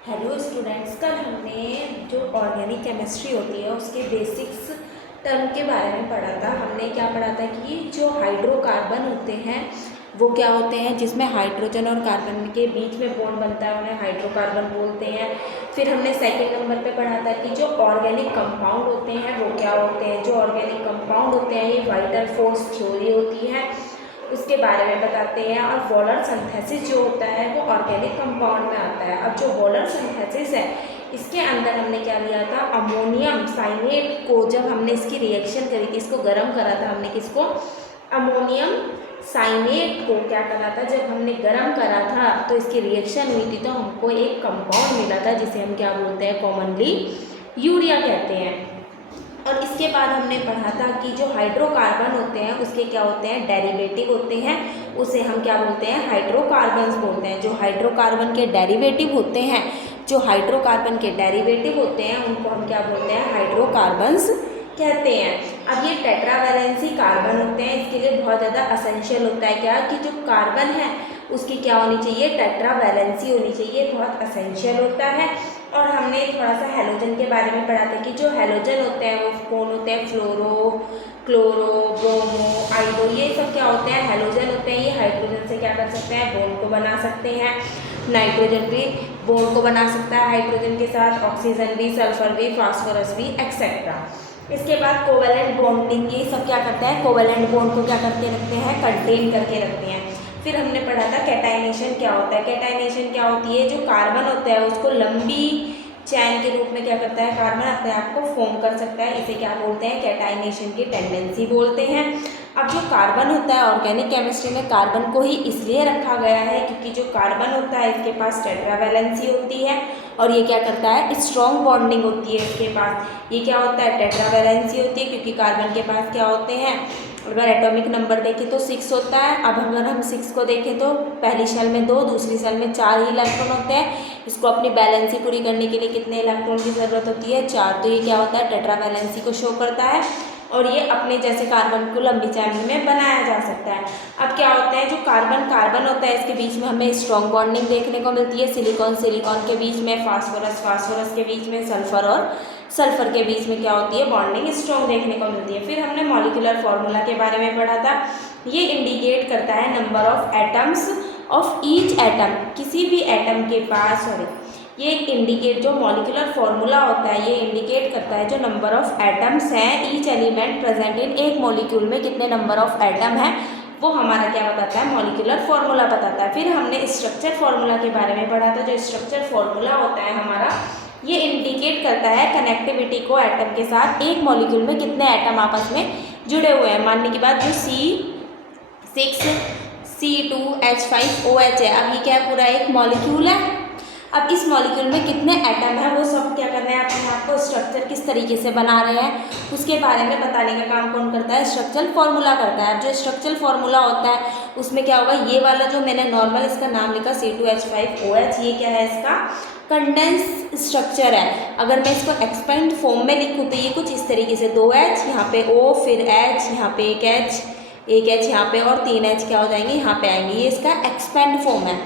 Hello students, कल हमने जो ऑर्गेनिक केमिस्ट्री होती है उसके बेसिक्स टर्म के बारे में पढ़ा था। हमने क्या पढ़ा था कि जो हाइड्रोकार्बन होते हैं वो क्या होते हैं, जिसमें हाइड्रोजन और कार्बन के बीच में बॉन्ड बनता है, उन्हें हाइड्रोकार्बन बोलते हैं। फिर हमने सेकंड नंबर पे पढ़ा था कि जो ऑर्गेनिक कंपाउंड होते हैं वो क्या होते हैं। जो ऑर्गेनिक कंपाउंड होते हैं ये वाइटल फोर्स थ्योरी होती है, उसके बारे में बताते हैं। और वॉलर सिंथेसिस जो होता है वो ऑर्गेनिक कंपाउंड में आता है। अब जो वॉलर सिंथेसिस है इसके अंदर हमने क्या लिया था, अमोनियम साइनेट को जब हमने इसकी रिएक्शन करी थी, इसको गर्म करा था हमने, किसको, अमोनियम साइनेट को क्या करा था, जब हमने गर्म करा था तो इसकी रिएक्शन हुई थी तो हमको एक कंपाउंड मिला था जिसे हम क्या बोलते हैं, कॉमनली यूरिया कहते हैं। और इसके बाद हमने पढ़ा था कि जो हाइड्रोकार्बन होते हैं उसके क्या होते हैं, डेरिवेटिव होते हैं, उसे हम क्या बोलते हैं, हाइड्रोकार्बन्स बोलते हैं। जो हाइड्रोकार्बन के डेरिवेटिव होते हैं, जो हाइड्रोकार्बन के डेरिवेटिव होते हैं उनको हम क्या बोलते हैं, हाइड्रोकार्बन्स कहते हैं। अब ये टेट्रावैलेंसी कार्बन होते हैं, इसके लिए बहुत ज़्यादा असेंशियल होता है क्या, कि जो कार्बन है उसकी क्या होनी चाहिए, टेट्रावैलेंसी होनी चाहिए, बहुत असेंशियल होता है। और हमने थोड़ा सा हैलोजन के बारे में पढ़ा था कि जो हैलोजन होते हैं वो कौन होते हैं, फ्लोरो, क्लोरो, ब्रोमो, आइडो, ये सब क्या होते हैं, हैलोजन होते हैं। ये हाइड्रोजन से क्या कर सकते हैं, बॉन्ड को बना सकते हैं। नाइट्रोजन भी बॉन्ड को बना सकता है हाइड्रोजन के साथ, ऑक्सीजन भी, सल्फर भी, फास्फोरस भी, एक्सेट्रा। इसके बाद कोवेलेंट बॉन्डिंग, ये सब क्या करते हैं, कोवेलेंट बॉन्ड को क्या करके रखते हैं, कंटेन करके रखते हैं। फिर हमने पढ़ा था कैटाइनेशन क्या होता है। कैटाइनेशन क्या होती है, जो कार्बन होता है उसको लंबी चैन के रूप में क्या करता है, कार्बन अपने आप को फॉर्म कर सकता है, इसे क्या बोलते हैं, कैटाइनेशन की टेंडेंसी बोलते हैं। अब जो कार्बन होता है ऑर्गेनिक केमिस्ट्री में कार्बन को ही इसलिए रखा गया है क्योंकि जो कार्बन होता है इसके पास टेट्रावैलेंसी होती है और ये क्या करता है, स्ट्रॉन्ग बॉन्डिंग होती है इसके पास। ये क्या होता है, टेट्रावैलेंसी होती है क्योंकि कार्बन के पास क्या होते हैं, अगर एटॉमिक नंबर देखें तो 6 होता है। अब अगर हम 6 को देखें तो पहली शेल में 2, दूसरी शेल में 4 ही इलेक्ट्रॉन होते हैं। इसको अपनी बैलेंसी पूरी करने के लिए कितने इलेक्ट्रॉन की ज़रूरत होती है, 4। तो ये क्या होता है, टेट्रावैलेंसी को शो करता है और ये अपने जैसे कार्बन को लंबी चैन में बनाया जा सकता है। अब क्या होता है, जो कार्बन कार्बन होता है इसके बीच में हमें स्ट्रॉन्ग बॉन्डिंग देखने को मिलती है, सिलिकॉन सिलिकॉन के बीच में, फास्फोरस फास्फोरस के बीच में, सल्फर और सल्फर के बीच में क्या होती है, बॉन्डिंग स्ट्रॉन्ग देखने को मिलती है। फिर हमने मॉलिक्यूलर फॉर्मूला के बारे में पढ़ा था। ये इंडिकेट करता है number of atoms of each atom, किसी भी एटम के पास, ये इंडिकेट, जो मॉलिक्यूलर फॉर्मूला होता है ये इंडिकेट करता है जो नंबर ऑफ एटम्स हैं, ईच एलिमेंट प्रेजेंट इन एक मॉलिक्यूल में कितने नंबर ऑफ एटम है, वो हमारा क्या बताता है, मॉलिक्यूलर फॉर्मूला बताता है। फिर हमने स्ट्रक्चर फॉर्मूला के बारे में पढ़ा था। जो स्ट्रक्चर फॉर्मूला होता है हमारा, ये इंडिकेट करता है कनेक्टिविटी को एटम के साथ, एक मॉलिक्यूल में कितने एटम आपस में जुड़े हुए हैं। मानने के बाद जो C6 C2H5OH है, अब ये क्या है, पूरा एक मॉलिक्यूल है। अब इस मॉलिक्यूल में कितने एटम है वो सब क्या कर रहे हैं, अपने आप को स्ट्रक्चर किस तरीके से बना रहे हैं उसके बारे में बताने का काम कौन करता है, स्ट्रक्चरल फॉर्मूला करता है। अब जो स्ट्रक्चरल फॉर्मूला होता है उसमें क्या होगा, ये वाला जो मैंने नॉर्मल इसका नाम लिखा C2H5OH, ये क्या है, इसका कंडेंस स्ट्रक्चर है। अगर मैं इसको एक्सपेंड फॉर्म में लिखूँ तो ये कुछ इस तरीके से, 2H यहाँ पे O, फिर H यहाँ पे, एक H यहाँ पे और 3H क्या हो जाएंगे, यहाँ पे आएंगे। ये इसका एक्सपेंड फॉर्म है।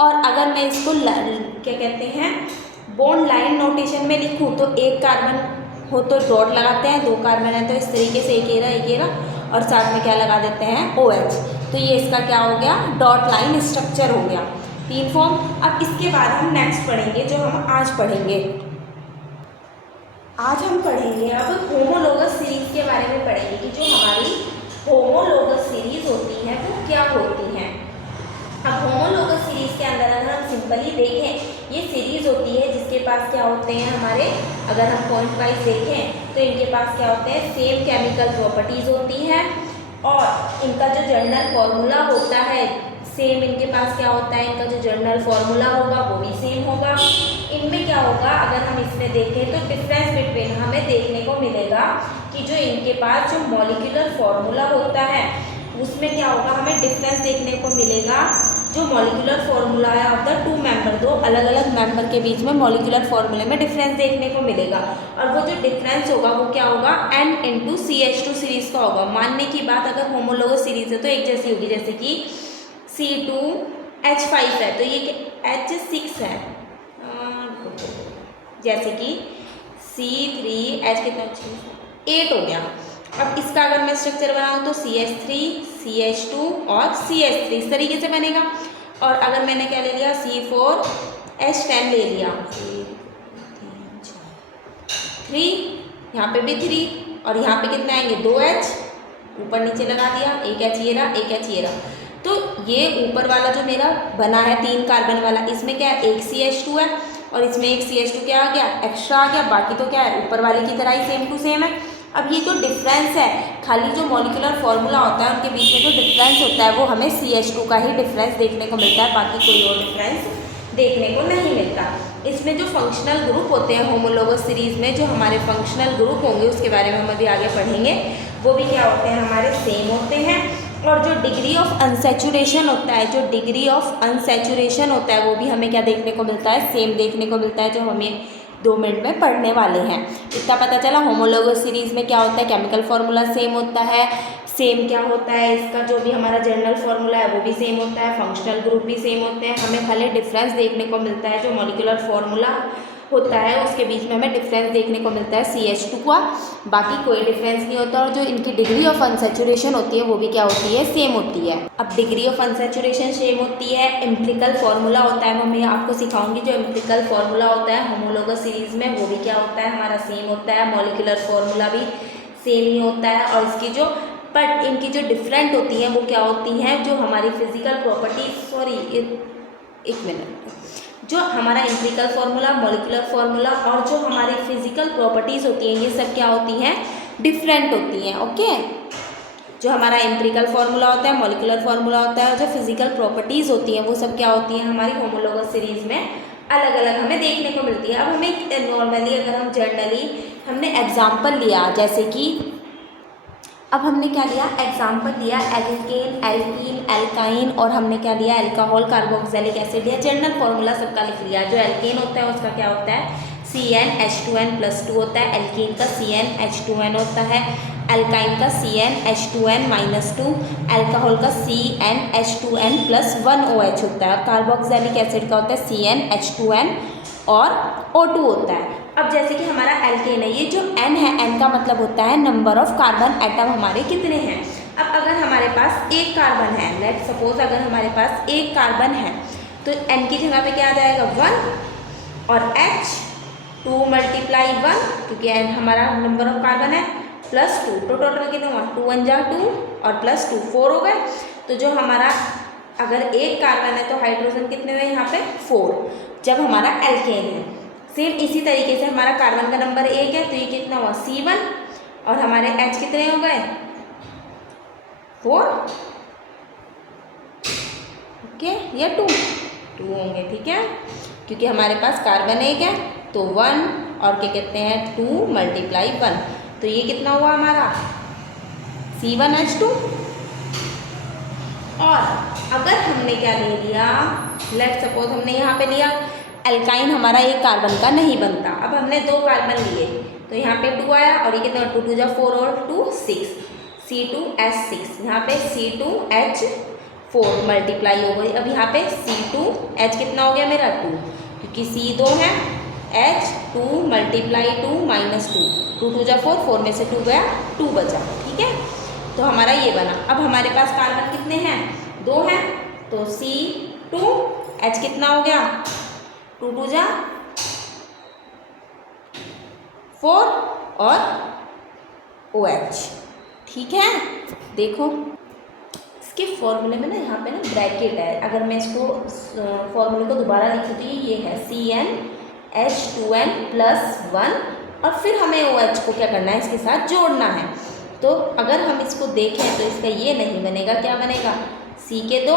और अगर मैं इसको क्या कहते हैं, बॉन्ड लाइन नोटेशन में लिखूँ तो एक कार्बन हो तो डॉट लगाते हैं, 2 कार्बन है तो इस तरीके से एक एरा और साथ में क्या लगा देते हैं, OH। तो ये इसका क्या हो गया, डॉट लाइन स्ट्रक्चर हो गया, 3 फॉर्म। अब इसके बाद हम नेक्स्ट पढ़ेंगे, जो हम आज पढ़ेंगे, आज हम पढ़ेंगे अब होमोलोगस सीरीज के बारे में पढ़ेंगे कि जो हमारी होमोलोगस सीरीज होती है वो क्या होती हैं। अब होमोलोगस सीरीज के अंदर अगर हम सिंपली देखें, ये सीरीज होती है जिसके पास क्या होते हैं हमारे, अगर हम पॉइंट वाइज देखें तो इनके पास क्या होते हैं, सेम केमिकल प्रॉपर्टीज होती हैं और इनका जो जनरल फॉर्मूला होता है सेम, इनके पास क्या होता है, इनका जो जनरल फॉर्मूला होगा वो भी सेम होगा। इनमें क्या होगा, अगर हम इसमें देखें तो डिफरेंस बिटवीन हमें देखने को मिलेगा कि जो इनके पास जो मॉलिक्यूलर फॉर्मूला होता है उसमें क्या होगा, हमें डिफरेंस देखने को मिलेगा। जो मॉलिक्यूलर फॉर्मूला है ऑफ द 2 मेंबर, 2 अलग अलग मेंबर के बीच में मॉलिक्यूलर फॉर्मूले में डिफरेंस देखने को मिलेगा। और वो जो डिफरेंस होगा वो क्या होगा, N×CH2 सीरीज का होगा। मानने की बात, अगर होमोलोगस सीरीज है तो एक जैसी होगी, जैसे कि C2H5 है तो ये H6 है, जैसे कि C3H कितना 8 हो गया। अब इसका अगर मैं स्ट्रक्चर बनाऊँ तो CH3 CH2 और CH3 इस तरीके से बनेगा। और अगर मैंने क्या ले लिया C4H10 ले लिया, 3, यहाँ पे भी 3 और यहाँ पे कितने आएंगे 2H, ऊपर नीचे लगा दिया, एक H ये रहा, एक H ये रहा। तो ये ऊपर वाला जो मेरा बना है 3 कार्बन वाला, इसमें क्या है एक CH2 है और इसमें एक CH2 क्या आ गया एक्स्ट्रा आ गया, बाकी तो क्या है ऊपर वाले की तरह ही सेम टू सेम है। अब ये जो डिफरेंस है, खाली जो मॉलिक्यूलर फॉर्मूला होता है उनके बीच में जो डिफरेंस होता है वो हमें CH2 का ही डिफरेंस देखने को मिलता है, बाकी कोई और डिफरेंस देखने को नहीं मिलता। इसमें जो फंक्शनल ग्रुप होते हैं होमोलोगस सीरीज़ में, जो हमारे फंक्शनल ग्रुप होंगे उसके बारे में हम अभी आगे पढ़ेंगे, वो भी क्या होते हैं हमारे सेम होते हैं। और जो डिग्री ऑफ अनसैचुरेशन होता है, जो डिग्री ऑफ अनसैचुरेशन होता है वो भी हमें क्या देखने को मिलता है, सेम देखने को मिलता है, जो हमें 2 मिनट में पढ़ने वाले हैं। इतना पता चला होमोलोगस सीरीज़ में क्या होता है, केमिकल फार्मूला सेम होता है, सेम क्या होता है इसका जो भी हमारा जनरल फार्मूला है वो भी सेम होता है, फंक्शनल ग्रुप भी सेम होते हैं। हमें खाली डिफरेंस देखने को मिलता है, जो मॉलिक्यूलर फार्मूला होता है उसके बीच में हमें डिफरेंस देखने को मिलता है CH2 का, बाकी कोई डिफरेंस नहीं होता। और जो इनकी डिग्री ऑफ अनसैचुरेशन होती है वो भी क्या होती है, सेम होती है। अब डिग्री ऑफ अनसैचुरेशन सेम होती है, एम्पिरिकल फार्मूला होता है, वो मैं आपको सिखाऊंगी। जो एम्पिरिकल फार्मूला होता है होमोलोगस सीरीज़ में वो भी क्या होता है हमारा सेम होता है, मॉलिक्यूलर फार्मूला भी सेम ही होता है। और इसकी जो बट इनकी जो डिफरेंट होती हैं वो क्या होती हैं, जो हमारी फिजिकल प्रॉपर्टीज, एक मिनट, जो हमारा एम्पिरिकल फार्मूला, मॉलिक्यूलर फार्मूला और जो हमारी फिजिकल प्रॉपर्टीज़ होती हैं ये सब क्या होती हैं, डिफरेंट होती हैं। ओके, जो हमारा एम्पिरिकल फार्मूला होता है, मॉलिक्यूलर फार्मूला होता है और जो फिजिकल प्रॉपर्टीज़ होती हैं वो सब क्या होती हैं हमारी होमोलोगस सीरीज़ में अलग अलग हमें देखने को मिलती है। अब हमें नॉर्मली अगर हम जनरली हमने एग्जाम्पल लिया, जैसे कि अब हमने क्या लिया, एग्जाम्पल लिया एल्केन, एल्कीन, एल्काइन और हमने क्या लिया अल्कोहल, कार्बोक्सिलिक एसिड लिया, जनरल फार्मूला सबका लिख लिया। जो एल्केन होता है उसका क्या होता है CnH2n+2 होता है, एल्कीन का CnH2n होता है, एल्काइन का CnH2n-2, अल्कोहल का CnH2n+1OH होता है, कार्बोक्सिलिक एसिड का होता है CnH2n और O2 होता है। अब जैसे कि हमारा एल्केन है, ये जो N है, N का मतलब होता है नंबर ऑफ कार्बन एटम हमारे कितने हैं। अब अगर हमारे पास एक कार्बन है, लेट सपोज अगर हमारे पास एक कार्बन है तो N की जगह पे क्या आ जाएगा 1 और H 2 × 1 क्योंकि N हमारा नंबर ऑफ कार्बन है +2, तो टोटल कितना हुआ 2 × 1 = 2 और +2 4 हो गए। तो जो हमारा अगर एक कार्बन है तो हाइड्रोजन कितने हुए यहाँ पे 4, जब हमारा एल्केन है। सेम इसी तरीके से हमारा कार्बन का नंबर 1 है तो ये कितना हुआ C1 और हमारे H कितने हो गए 4, ओके, या 2 होंगे, ठीक है, क्योंकि हमारे पास कार्बन 1 है तो 1 और क्या कहते हैं 2 × 1, तो ये कितना हुआ हमारा C1H2। और अगर हमने क्या ले लिया, लेट सपोज हमने यहाँ पे लिया एल्काइन, हमारा एक कार्बन का नहीं बनता। अब हमने 2 कार्बन लिए तो यहाँ पे 2 आया और ये कितना 2 × 2 = 4 और 2 6, C2H6, यहाँ पे C2H4 मल्टीप्लाई हो गई। अब यहाँ पे C2H कितना हो गया मेरा 2, क्योंकि C 2 है, H 2 × 2 -2, 2 × 2 = 4, 4 में से 2 गया 2 बचा, ठीक है, तो हमारा ये बना। अब हमारे पास कार्बन कितने हैं 2 हैं तो C2H कितना हो गया 2 × 2 = 4 और OH, ठीक है। देखो इसके फॉर्मूले में ना यहाँ पे ना ब्रैकेट है, अगर मैं इसको फॉर्मूले को दोबारा लिखूँ तो ये है CnH2n+1 और फिर हमें OH को क्या करना है इसके साथ जोड़ना है। तो अगर हम इसको देखें तो इसका ये नहीं बनेगा, क्या बनेगा C के 2,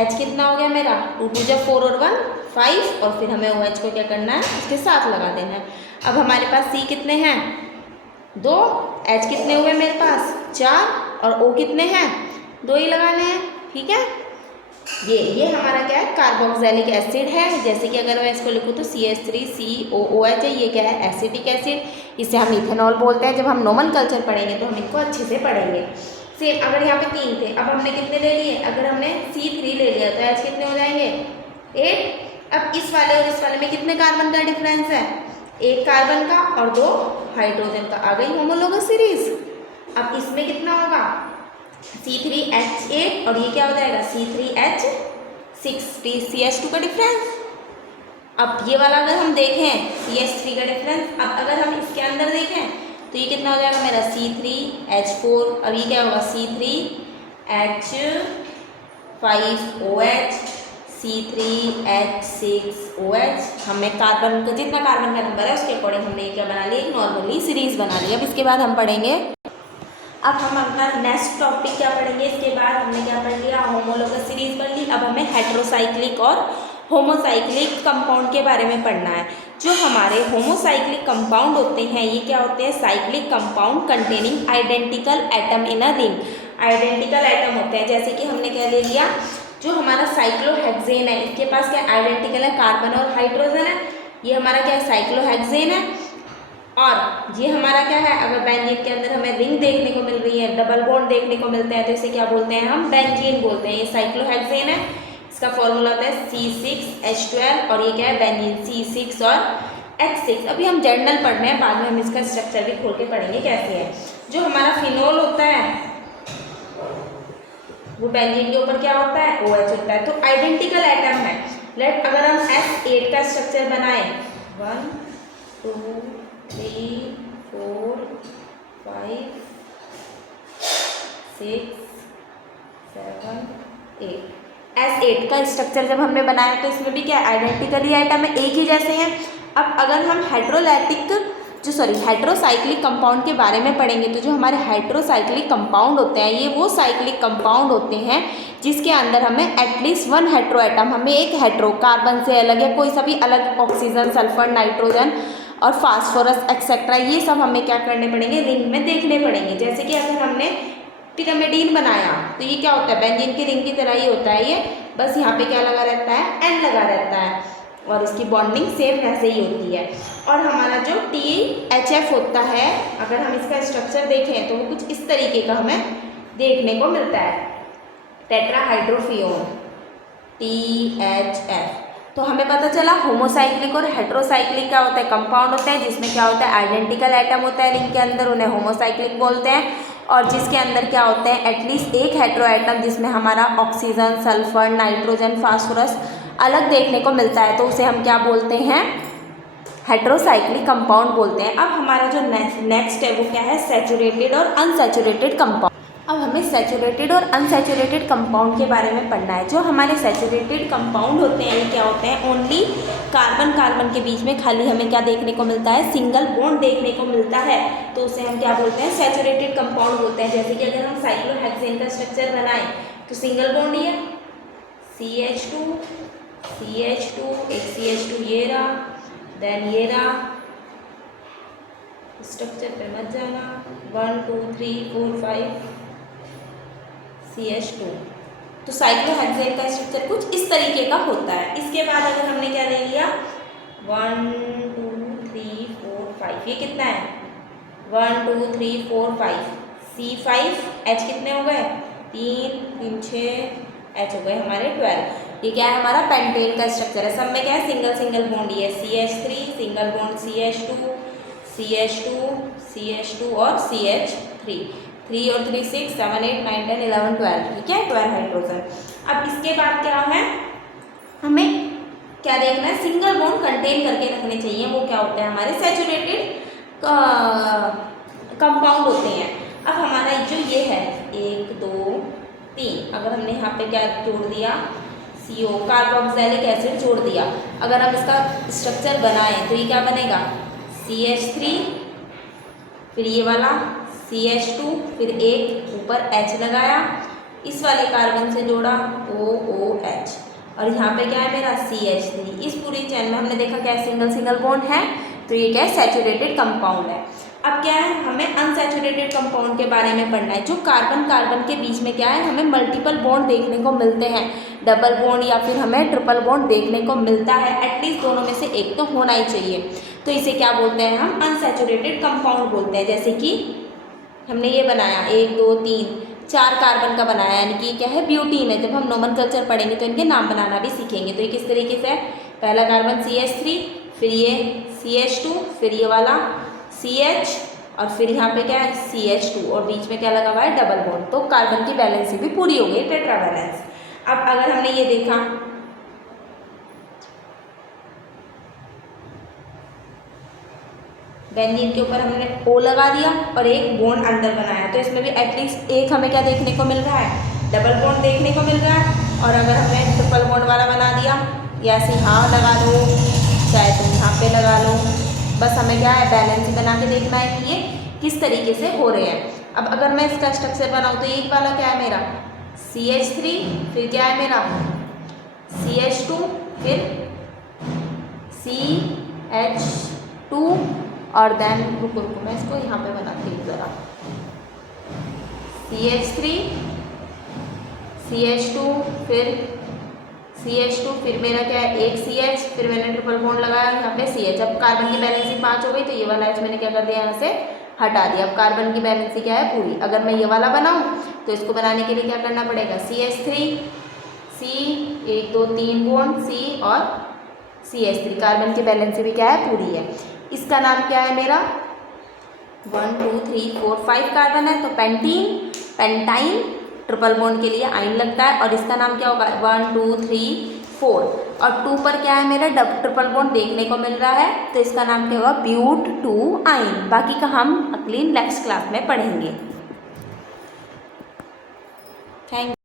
H कितना हो गया मेरा 2 × 2 = 4 और 1 5 और फिर हमें OH को क्या करना है इसके साथ लगा देना है। अब हमारे पास C कितने हैं 2, H कितने हुए मेरे पास 4 और O कितने हैं 2 ही लगाने हैं, ठीक है। ये हमारा क्या है कार्बोक्सिलिक एसिड है। जैसे कि अगर मैं इसको लिखूँ तो CH3COOH है, ये क्या है एसिटिक एसिड, इसे हम इथेनॉल बोलते हैं। जब हम नोमेनकल्चर पढ़ेंगे तो हम इनको अच्छे से पढ़ेंगे। सेम अगर यहाँ पे 3 थे, अब हमने कितने ले लिए, अगर हमने C3 ले लिया तो H कितने हो जाएंगे 8। अब इस वाले और इस वाले में कितने कार्बन का डिफरेंस है एक कार्बन का और 2 हाइड्रोजन का, आ गई होमोलोगस सीरीज। अब इसमें कितना होगा C3H8 और ये क्या हो जाएगा C3H6, CH2 का डिफरेंस। अब ये वाला अगर हम देखें CH3 का डिफरेंस, अब अगर हम इसके अंदर देखें तो ये कितना हो जाएगा मेरा C3H4, अब ये क्या होगा C3H5OH, C3H6OH। हमें कार्बन का जितना कार्बन का नंबर है उसके अकॉर्डिंग हमने क्या बना लिया, एक नॉर्मली सीरीज बना ली। अब इसके बाद हम पढ़ेंगे, अब हम अपना नेक्स्ट टॉपिक क्या पढ़ेंगे, इसके बाद हमने क्या पढ़ लिया, होमोलोगस सीरीज पढ़ ली। अब हमें हेट्रोसाइक्लिक और होमोसाइक्लिक कंपाउंड के बारे में पढ़ना है। जो हमारे होमोसाइक्लिक कंपाउंड होते हैं ये क्या होते हैं, cyclic compound containing identical atom in a ring. Identical atom होते हैं, जैसे कि हमने क्या ले लिया, जो हमारा साइक्लोहेक्सेन है इसके पास क्या आइडेंटिकल है, कार्बन और हाइड्रोजन है। ये हमारा क्या है साइक्लोहेक्सेन है। और ये हमारा क्या है, अगर बेंजीन के अंदर हमें रिंग देखने को मिल रही है, डबल बॉन्ड देखने को मिलते हैं, तो इसे क्या बोलते हैं, हम बेंजीन बोलते हैं। ये साइक्लोहेक्सेन है, इसका फॉर्मूला होता है C6H12 और ये क्या है बेंजीन C6 और H6। अभी हम जर्नल पढ़ रहे हैं, बाद में हम इसका स्ट्रक्चर भी खोल के पढ़ेंगे कैसे है। जो हमारा फिनोल होता है वो बेंजीन के ऊपर क्या होता है OH होता है, तो आइडेंटिकल एटम है। लेट अगर हम S8 का स्ट्रक्चर बनाए 1 2 3 4 5 6 7 8 S8 का स्ट्रक्चर जब हमने बनाया तो इसमें भी क्या आइडेंटिकली आइटम है, एक ही जैसे हैं। अब अगर हम हेट्रोसाइक्लिक कंपाउंड के बारे में पढ़ेंगे तो जो हमारे हेट्रोसाइक्लिक कंपाउंड होते हैं ये वो साइक्लिक कंपाउंड होते हैं जिसके अंदर हमें एटलीस्ट 1 हेट्रो एटम, हमें एक हेट्रो कार्बन से अलग या कोई सा भी अलग ऑक्सीजन, सल्फर, नाइट्रोजन और फास्फोरस एक्सेट्रा, ये सब हमें क्या करने पड़ेंगे, रिंग में देखने पड़ेंगे। जैसे कि अगर हमने पिरामिडीन बनाया तो ये क्या होता है बेंजीन की रिंग की तरह ही होता है, ये बस यहाँ पे क्या लगा रहता है N लगा रहता है और इसकी बॉन्डिंग सेम वैसे ही होती है। और हमारा जो THF होता है, अगर हम इसका स्ट्रक्चर देखें तो वो कुछ इस तरीके का हमें देखने को मिलता है, टेट्राहाइड्रोफियोन THF। तो हमें पता चला होमोसाइक्लिक और हेट्रोसाइक्लिक क्या होता है, कंपाउंड होता है जिसमें क्या होता है आइडेंटिकल एटम होता है रिंग के अंदर, उन्हें होमोसाइक्लिक बोलते हैं। और जिसके अंदर क्या होते हैं एटलीस्ट एक हेट्रो एटम जिसमें हमारा ऑक्सीजन, सल्फर, नाइट्रोजन, फास्फोरस अलग देखने को मिलता है, तो उसे हम क्या बोलते हैं, हेट्रोसाइक्लिक कंपाउंड बोलते हैं। अब हमारा जो नेक्स्ट है वो क्या है, सैचुरेटेड और अनसैचुरेटेड कंपाउंड। अब हमें सैचुरेटेड और अनसैचुरेटेड कंपाउंड के बारे में पढ़ना है। जो हमारे सैचुरेटेड कंपाउंड होते हैं ये क्या होते हैं, ओनली कार्बन कार्बन के बीच में खाली हमें क्या देखने को मिलता है, सिंगल बॉन्ड देखने को मिलता है, तो उसे हम क्या बोलते हैं, सैचुरेटेड कंपाउंड बोलते हैं। जैसे कि अगर हम साइक्लोहेक्सेन का स्ट्रक्चर बनाएं तो सिंगल बॉन्ड ही है, CH2 CH2 एक CH2 ये रहा, देन ये रहा, स्ट्रक्चर पे मत जाना, 1 2 3 4 5 CH2। तो साइक्लोहेक्सेन का स्ट्रक्चर कुछ इस तरीके का होता है। इसके बाद अगर हमने क्या ले लिया 1 2 3 4 5, ये कितना है 1 2 3 4 5 C5H कितने हो गए 3 3 6 H हो गए हमारे 12। ये क्या है हमारा पेंटेन का स्ट्रक्चर है, सब में क्या है सिंगल सिंगल बॉन्ड, ये CH3 single bond CH2 CH2 CH2 और CH3, 3 और 3 6 7 8 9 10 11 12, ठीक है 12 हाइड्रोजन। अब इसके बाद क्या है हमें क्या देखना है, सिंगल बॉन्ड कंटेन करके रखने चाहिए, वो क्या होता है हमारे सैचुरेटेड कंपाउंड होते हैं। अब हमारा जो ये है 1 2 3, अगर हमने यहाँ पे क्या जोड़ दिया CO कार्बोक्सिलिक एसिड जोड़ दिया, अगर हम इसका स्ट्रक्चर बनाएं तो ये क्या बनेगा CH3 फिर ये वाला CH2 फिर एक ऊपर H लगाया, इस वाले कार्बन से जोड़ा OOH और यहाँ पे क्या है मेरा CH3। इस पूरी चेन में हमने देखा क्या सिंगल सिंगल बॉन्ड है, तो ये क्या है सैचुरेटेड कंपाउंड है। अब क्या है हमें अनसैचुरेटेड कंपाउंड के बारे में पढ़ना है। जो कार्बन कार्बन के बीच में क्या है हमें मल्टीपल बॉन्ड देखने को मिलते हैं, डबल बॉन्ड या फिर हमें ट्रिपल बॉन्ड देखने को मिलता है, एटलीस्ट दोनों में से एक तो होना ही चाहिए, तो इसे क्या बोलते हैं हम अनसैचुरेटेड कंपाउंड बोलते हैं। जैसे कि हमने ये बनाया 1 2 3 4 कार्बन का बनाया, यानी कि क्या है ब्यूटीन है। जब हम नोमेनक्लेचर पढ़ेंगे तो इनके नाम बनाना भी सीखेंगे। तो ये किस तरीके से है, पहला कार्बन CH3 फिर ये CH2, फिर ये वाला CH और फिर यहाँ पे क्या है CH2 और बीच में क्या लगा हुआ है डबल बॉन्ड। तो कार्बन की वैलेंसी भी पूरी हो गई, टेट्रा वैलेंस। अब अगर हमने ये देखा बेंजीन के ऊपर हमने O लगा दिया और एक बॉन्ड अंदर बनाया, तो इसमें भी एटलीस्ट एक हमें क्या देखने को मिल रहा है, डबल बॉन्ड देखने को मिल रहा है। और अगर हमने ट्रिपल बॉन्ड वाला बना दिया, या ऐसे यहाँ लगा लो चाहे तुम यहाँ पे लगा लो, बस हमें क्या है बैलेंस बना के देखना है कि ये किस तरीके से हो रहे हैं। अब अगर मैं इसका स्ट्रक्चर बनाऊँ तो एक वाला क्या है मेरा CH3, फिर क्या है मेरा CH2, फिर CH2 और देन रुको मैं इसको यहाँ पे बनाती हूँ ज़रा, CH3 CH2 फिर CH2 फिर मेरा क्या है एक CH, फिर मैंने ट्रिपल बॉन्ड लगाया यहाँ पे CH। अब कार्बन की बैलेंसी 5 हो गई, तो ये वाला H मैंने क्या कर दिया यहाँ से हटा दिया। अब कार्बन की बैलेंसी क्या है पूरी। अगर मैं ये वाला बनाऊँ तो इसको बनाने के लिए क्या करना पड़ेगा, CH3 C 1 2 3 बॉन्ड C और CH3, कार्बन की बैलेंसी भी क्या है पूरी है। इसका नाम क्या है मेरा 1 2 3 4 5 कार्बन है, तो पेंटीन, पेंटाइन, ट्रिपल बॉन्ड के लिए आइन लगता है। और इसका नाम क्या होगा 1 2 3 4 और 2 पर क्या है मेरा ट्रिपल बॉन्ड देखने को मिल रहा है, तो इसका नाम क्या होगा ब्यूट 2 आइन। बाकी का हम अगली नेक्स्ट क्लास में पढ़ेंगे। थैंक